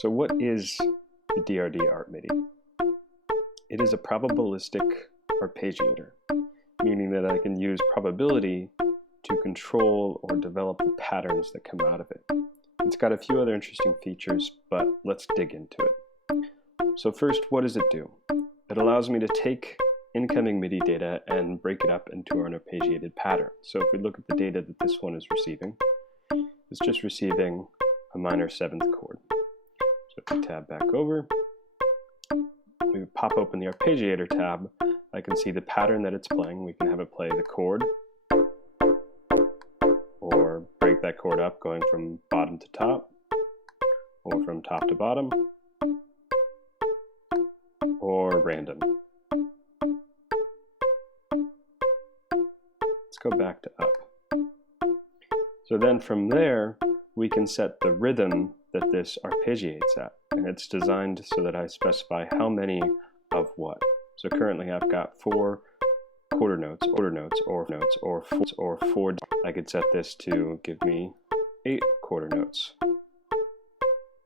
So what is the DRD Art MIDI? It is a probabilistic arpeggiator, meaning that I can use probability to control or develop the patterns that come out of it. It's got a few other interesting features, but let's dig into it. So first, what does it do? It allows me to take incoming MIDI data and break it up into an arpeggiated pattern. So if we look at the data that this one is receiving, it's just receiving a minor 7th chord. So if we tab back over, we pop open the arpeggiator tab, I can see the pattern that it's playing. We can have it play the chord, or break that chord up going from bottom to top, or from top to bottom, or random. Let's go back to up. So then from there, we can set the rhythm that this arpeggiates at. And it's designed so that I specify how many of what. So currently I've got 4 quarter notes, or 4. I could set this to give me 8 quarter notes.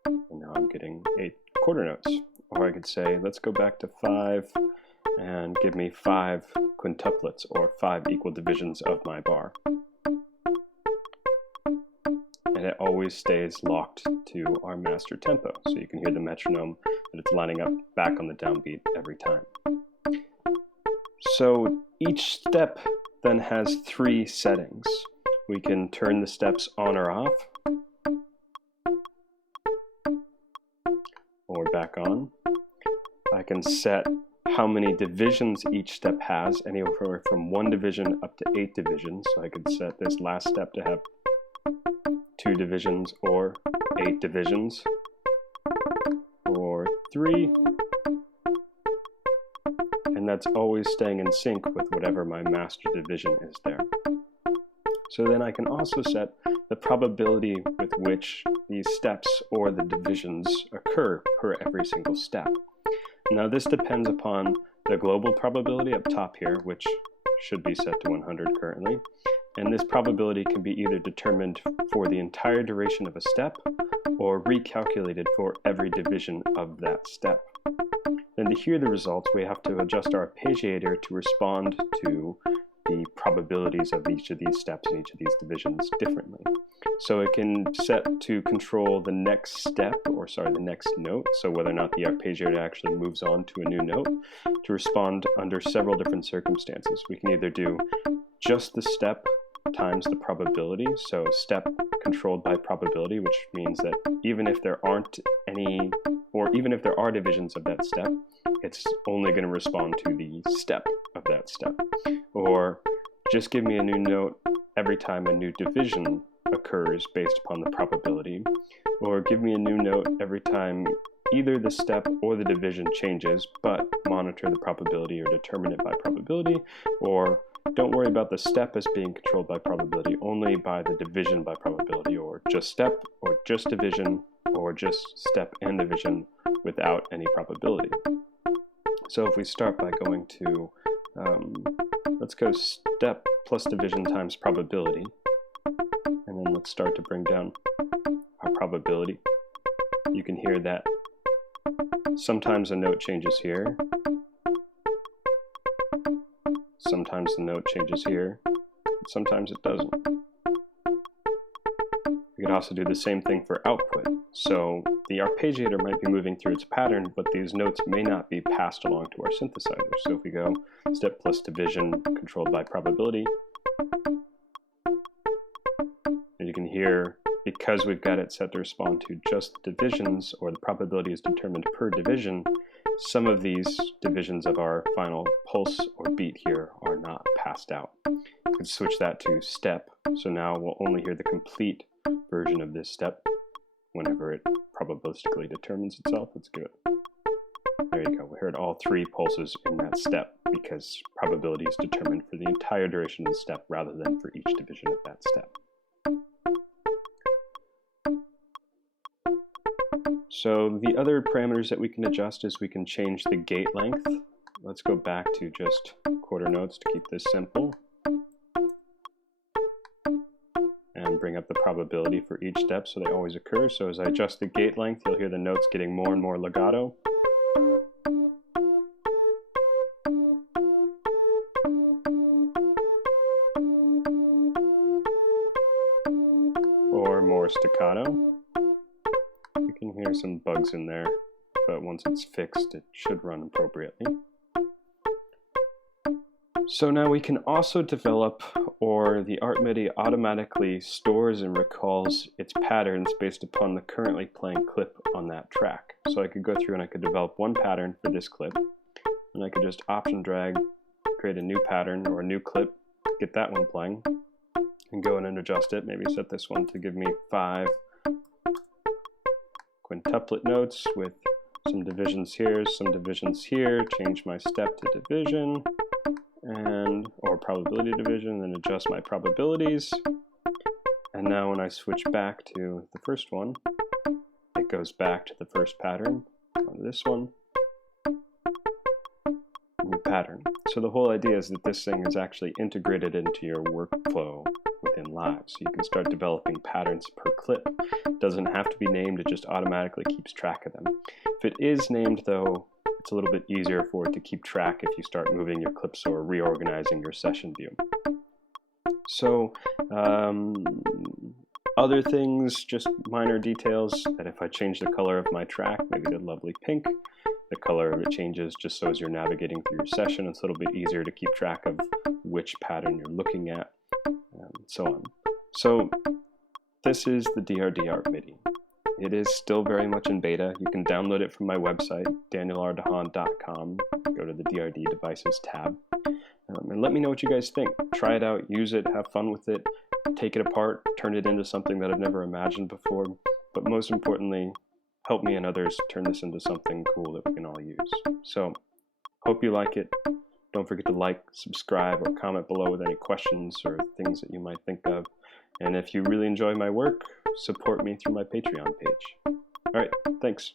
And now I'm getting 8 quarter notes. Or I could say, let's go back to 5 and give me 5 quintuplets, or 5 equal divisions of my bar. And it always stays locked to our master tempo. So you can hear the metronome that it's lining up back on the downbeat every time. So each step then has 3 settings. We can turn the steps on or off, or back on. I can set how many divisions each step has, anywhere from 1 division up to 8 divisions. So I could set this last step to have 2 divisions, or 8 divisions, or 3. And that's always staying in sync with whatever my master division is there. So then I can also set the probability with which these steps or the divisions occur per every single step. Now this depends upon the global probability up top here, which should be set to 100 currently. And this probability can be either determined for the entire duration of a step or recalculated for every division of that step. Then to hear the results, we have to adjust our arpeggiator to respond to the probabilities of each of these steps and each of these divisions differently. So it can set to control the next step, or the next note, so whether or not the arpeggiator actually moves on to a new note, to respond under several different circumstances. We can either do just the step times the probability, so step controlled by probability, which means that even if there aren't any, or even if there are divisions of that step, it's only going to respond to the step of that step. Or just give me a new note every time a new division occurs based upon the probability, or give me a new note every time either the step or the division changes, but monitor the probability or determine it by probability, or don't worry about the step as being controlled by probability, only by the division by probability, or just step, or just division, or just step and division without any probability. So if we start by going to, let's go step plus division times probability, and then let's start to bring down our probability. You can hear that sometimes a note changes here, sometimes the note changes here, sometimes it doesn't. We could also do the same thing for output. So the arpeggiator might be moving through its pattern, but these notes may not be passed along to our synthesizer. So if we go step plus division controlled by probability, and you can hear, because we've got it set to respond to just divisions, or the probability is determined per division, some of these divisions of our final pulse or beat here are not passed out. We could switch that to step, so now we'll only hear the complete version of this step whenever it probabilistically determines itself. Let's give it. There you go. We heard all 3 pulses in that step because probability is determined for the entire duration of the step rather than for each division of that step. So the other parameters that we can adjust is we can change the gate length. Let's go back to just quarter notes to keep this simple. And bring up up the probability for each step so they always occur. So as I adjust the gate length, you'll hear the notes getting more and more legato. Or more staccato. You can hear some bugs in there, but once it's fixed, it should run appropriately. So now we can also develop, or the Art MIDI automatically stores and recalls its patterns based upon the currently playing clip on that track. So I could go through and I could develop one pattern for this clip, and I could just option drag, create a new pattern or a new clip, get that one playing, and go in and adjust it. Maybe set this one to give me 5 quintuplet notes with some divisions here, some divisions here, change my step to division, or probability division, then adjust my probabilities. And now when I switch back to the first one, it goes back to the first pattern on this one, new pattern. So the whole idea is that this thing is actually integrated into your workflow within Live. So you can start developing patterns per clip. It doesn't have to be named, it just automatically keeps track of them. If it is named though, it's a little bit easier for it to keep track if you start moving your clips or reorganizing your session view. So other things, just minor details, that if I change the color of my track, maybe the lovely pink, the color of it changes just so as you're navigating through your session, it's a little bit easier to keep track of which pattern you're looking at, and so on. So this is the DRD Art MIDI. It is still very much in beta. You can download it from my website, danielardahan.com. Go to the DRD Devices tab. And let me know what you guys think. Try it out, use it, have fun with it, take it apart, turn it into something that I've never imagined before. But most importantly, help me and others turn this into something cool that we can all use. So, hope you like it. Don't forget to like, subscribe, or comment below with any questions or things that you might think of. And if you really enjoy my work, support me through my Patreon page. All right, thanks.